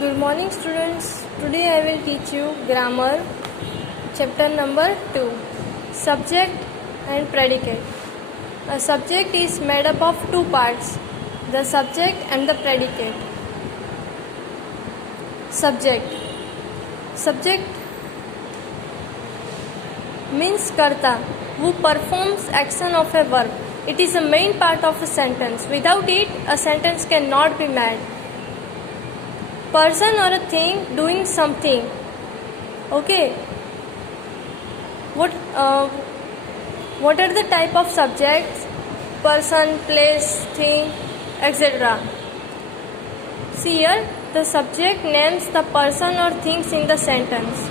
Good morning, students. Today I will teach you grammar, chapter number 2, subject and predicate. A subject is made up of two parts, the subject and the predicate. Subject means karta, who performs action of a verb. It is a main part of a sentence. Without it, a sentence cannot be made. Person or a thing doing something. Okay. What are the type of subjects? Person, place, thing, etc. See here, the subject names the person or things in the sentence.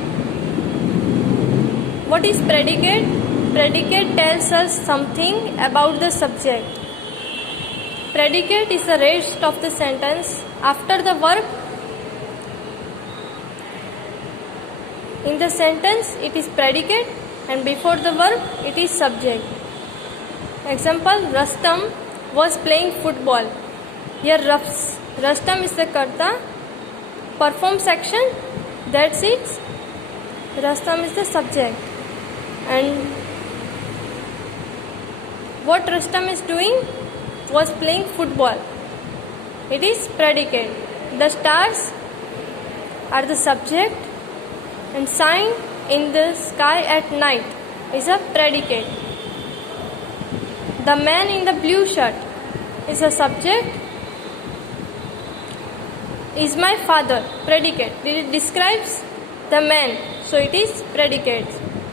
What is predicate? Predicate tells us something about the subject. Predicate is the rest of the sentence after the verb. In the sentence, it is predicate, and before the verb, it is subject. Example, Rustam was playing football. Here, Rustam is the karta. Performs action, that's it. Rustam is the subject. And what Rustam is doing? Was playing football. It is predicate. The stars are the subject, and sign in the sky at night is a predicate. The man in the blue shirt is a subject. Is my father, predicate. It describes the man, so it is predicate.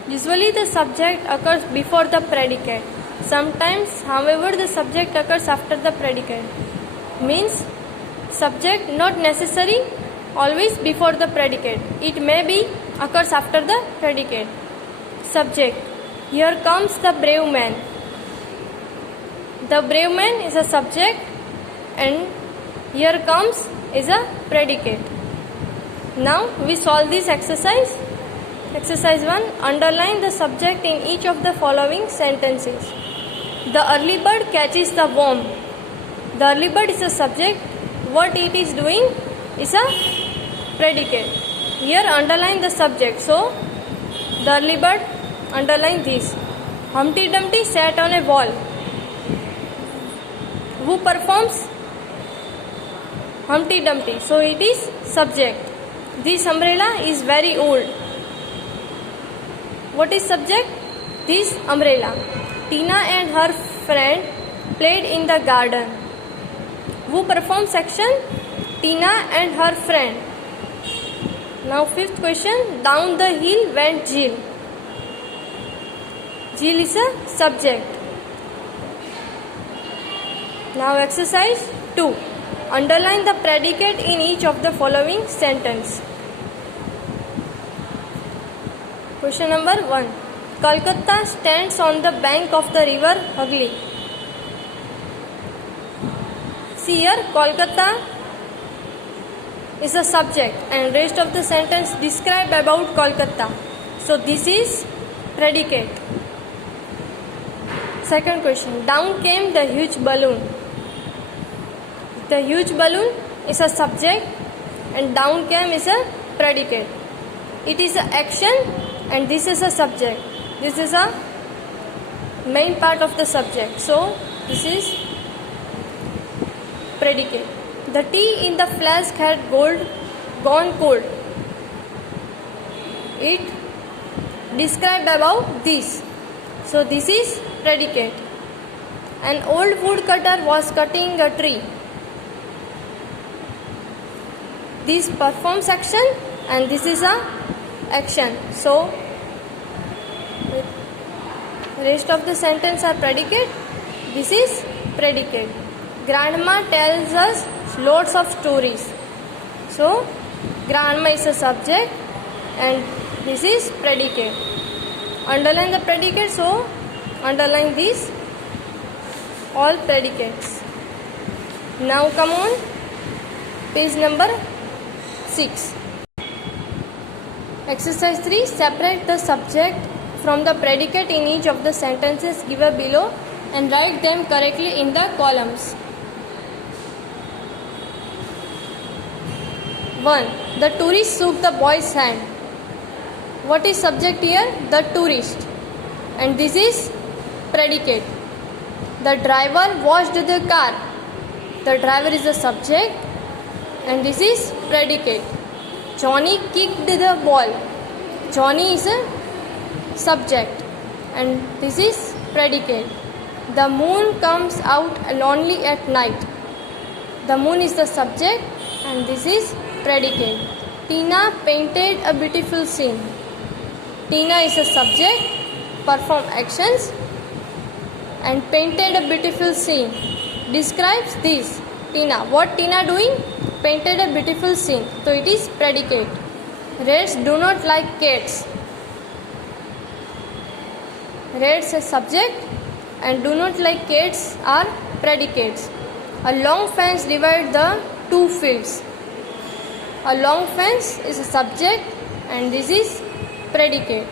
Usually the subject occurs before the predicate. Sometimes, however, the subject occurs after the predicate. Means subject not necessary always before the predicate. It may be occurs after the predicate. Subject. Here comes the brave man. The brave man is a subject, and here comes is a predicate. Now we solve this exercise. Exercise 1. Underline the subject in each of the following sentences. The early bird catches the worm. The early bird is a subject. What it is doing is a predicate. Here underline the subject. So, the early bird, underline this. Humpty Dumpty sat on a wall. Who performs? Humpty Dumpty. So, it is subject. This umbrella is very old. What is subject? This umbrella. Tina and her friend played in the garden. Who performs action? Tina and her friend. Now fifth question. Down the hill went Jill. Jill is a subject. Now exercise 2. Underline the predicate in each of the following sentence. Question number 1. Kolkata stands on the bank of the river Hugli. See here, Kolkata is a subject, and rest of the sentence describe about Kolkata. So this is predicate. Second question. Down came the huge balloon. The huge balloon is a subject, and down came is a predicate. It is an action, and this is a subject. This is a main part of the subject. So this is predicate. The tea in the flask had gone cold. It described about this. So this is predicate. An old woodcutter was cutting a tree. This performs action, and this is a action. So rest of the sentence are predicate. This is predicate. Grandma tells us lots of stories. So grandma is a subject, and this is predicate. Underline the predicate. So underline these all predicates. Now come on page number 6. Exercise 3. Separate the subject from the predicate in each of the sentences given below and write them correctly in the columns. 1. The tourist shook the boy's hand. What is subject here? The tourist. And this is predicate. The driver washed the car. The driver is the subject and this is predicate. Johnny kicked the ball. Johnny is a subject and this is predicate. The moon comes out only at night. The moon is the subject and this is predicate. Tina painted a beautiful scene. Tina is a subject, perform actions and painted a beautiful scene. Describes this. Tina. What Tina doing? Painted a beautiful scene. So it is predicate. Rats do not like cats. Rats is subject and do not like cats are predicates. A long fence divides the two fields. A long fence is a subject and this is predicate.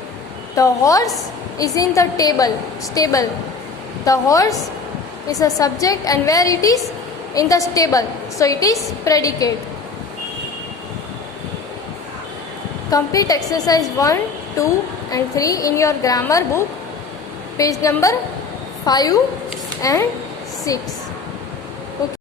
The horse is in the stable. The horse is a subject and where it is? In the stable. So it is predicate. Complete exercise 1, 2 and 3 in your grammar book. Page number 5 and 6.